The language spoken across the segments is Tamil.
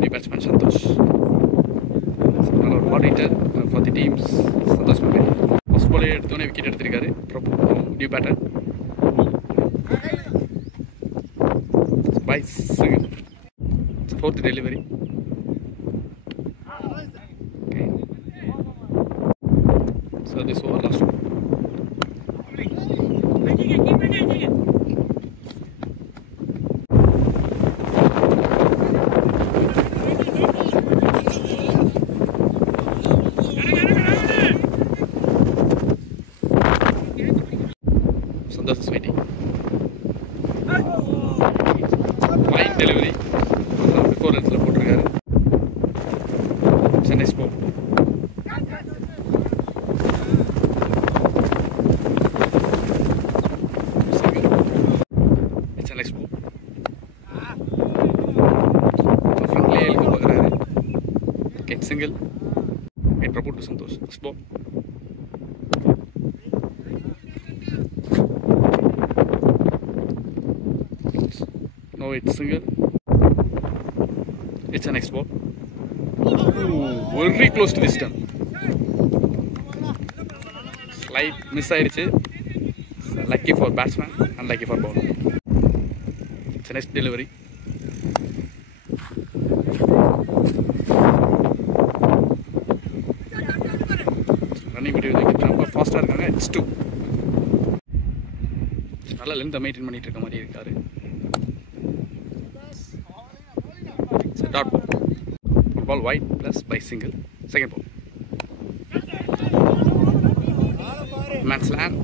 New batsman Santosh. Hard hitter for the teams. Santosh Mumbai. First ball எடுத்தோனே விக்கெட் எடுத்திருக்காரு. New batter. By single. Fourth delivery. Okay. So this over last one. Santosh is waiting. Fine delivery. Before runs la potrukkaru. It's a nice ball. Single. It's a nice ball. Front lay elku paakararu. Get single. Get propose to Santosh. Next ball. No, it's single. It's a next ball. Ooh, very close to this turn. Slight miss ஆயிடுச்சு. Lucky for batsman, unlucky for bowler. It's a next delivery. Running video ரொம்ப ஃபாஸ்டா இருக்காங்க. It's 2. நல்ல லென்த் மெயின்டைன் பண்ணிட்டு இருக்க மாதிரி இருக்காரு. Dot ball. Ball wide plus by single. Second ball. Man's land.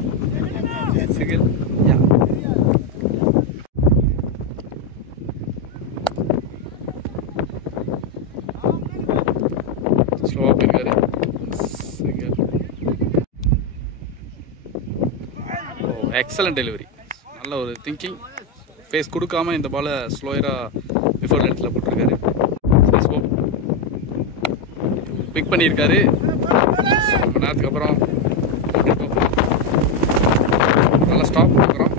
Single. Yeah. Slow up in here. Single. Oh, excellent delivery. நல்ல ஒரு thinking. Face கொடுக்காம இந்த பால ஸ்லோயரா before lengthல போட்டுருக்காரு. பிக் பண்ணியிருக்காரு. ரொம்ப நேரத்துக்கு அப்புறம் நல்லா ஸ்டாப் பண்ணுறோம்.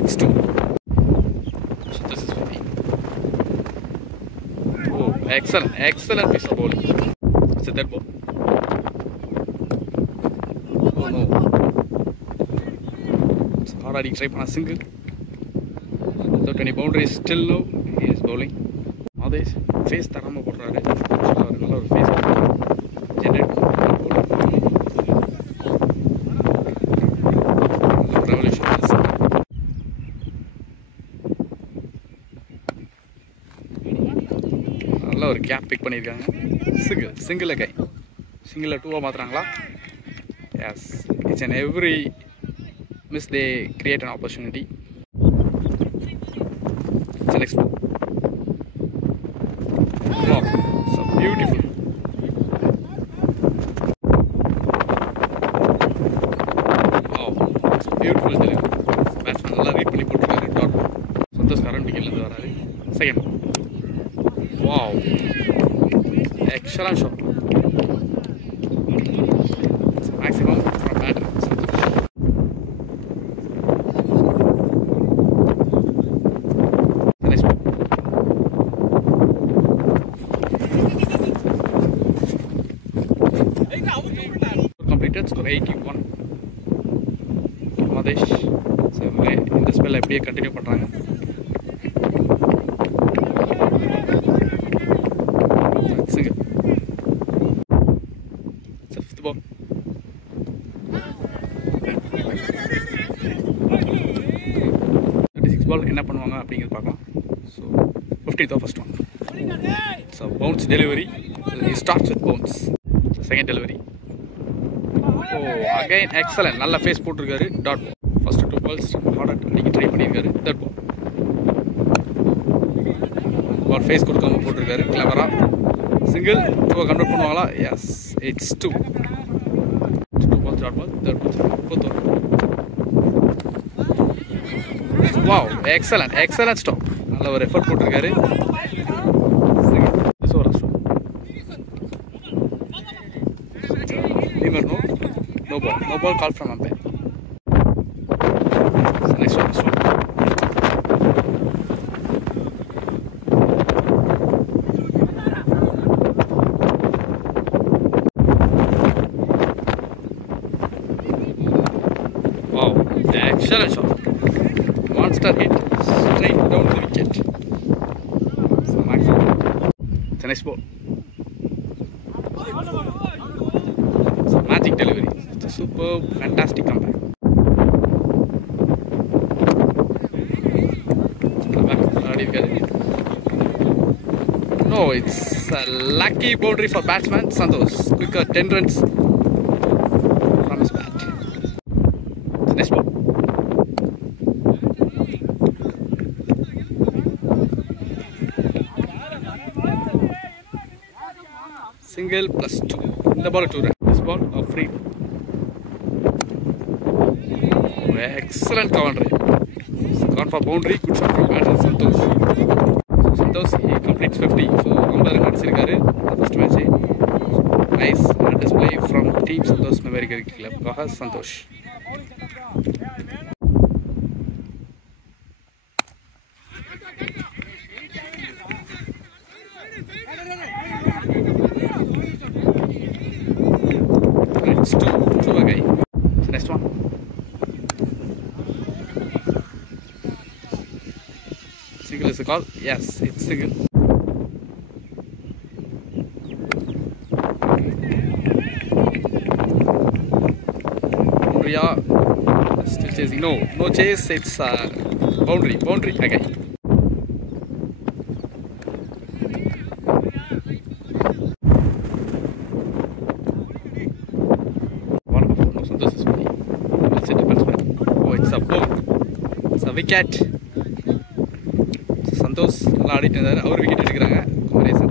It's 2. So this is 50. Oh, excellent piece of bowling. It's a dead ball. Oh no. Hard Aadi try பண்ண single. Without any boundaries, still no. He is bowling. Madesh face தரமா போடுறாரு. நல்ல ஒரு face ஜெனரேட் நல்ல ஒரு கேப் பிக் பண்ணியிருக்காங்க. சிங்கிள் கை சிங்கிள் 2 மாத்துறாங்களா? Yes, it's and every miss they create an opportunity. It's next ball. Wow, so beautiful. Wow, it's beautiful delivery. Batsman நல்லா ரீட் பண்ணி போட்டுருக்காரு. டாட் சந்தோஷ் கரண்ட் விக்கெட்ல இருந்து வராரு. Second. Wow, excellent shot. Maximum from batter. Completed score 81. Madesh இந்த ஸ்பெல் அப்படியே கண்டினியூ பண்றாங்க. Single. Fifth ball. Ball என்ன பண்ணுவாங்க அப்படிங்கிறது பார்க்கலாம். So 15th of first one. So bounce delivery. He starts with bounce. So second delivery. Oh, again excellent. நல்ல ஃபேஸ் போட்டுருக்காரு. டாட் ஃபர்ஸ்ட் 2 balls ஹார்ட் அடிக்க ட்ரை பண்ணியிருக்காரு. தேர்ட் பால் பால் ஃபேஸ் கொடுக்காம போட்டுருக்காரு. கிளவரா சிங்கிள் 2 கன்வெர்ட் பண்ணுவாங்களா? Yes, it's 2. 2 balls dot ball. Third ball fourth over. Wow, excellent stop. நல்ல ஒரு எஃபர்ட் போட்டுருக்காரு. No ball call from umpire. So next one. challenge shot. Monster hit straight down the wicket. So nice. It's a nice ball. It's a magic delivery. It's a superb, fantastic comeback. No, it's a lucky boundary for batsman Santosh. Quicker 10 runs from his bat. Next ball. Single plus 2. In the ball 2 runs. This ball a free. Excellent boundary. Gone for boundary. Good shot from batsman Santosh. Santosh, he completes 50. So umpire runs the first match. Nice display from team Santosh Memory Cricket Club. Gohas Santosh. It's 2 again. Next one. Single is a call. Yes, it's single. Ria still chasing. No chase. It's boundary again. Wonderful. No, Santosh is funny. Well set batsman. Oh, it's a ball. It's a wicket. Santosh நல்லா ஆடிட்டு இருந்தாரு. அவர் விக்கெட் எடுக்கிறாங்க. குமரேசன்